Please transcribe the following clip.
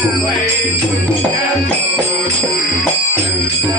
Thank you.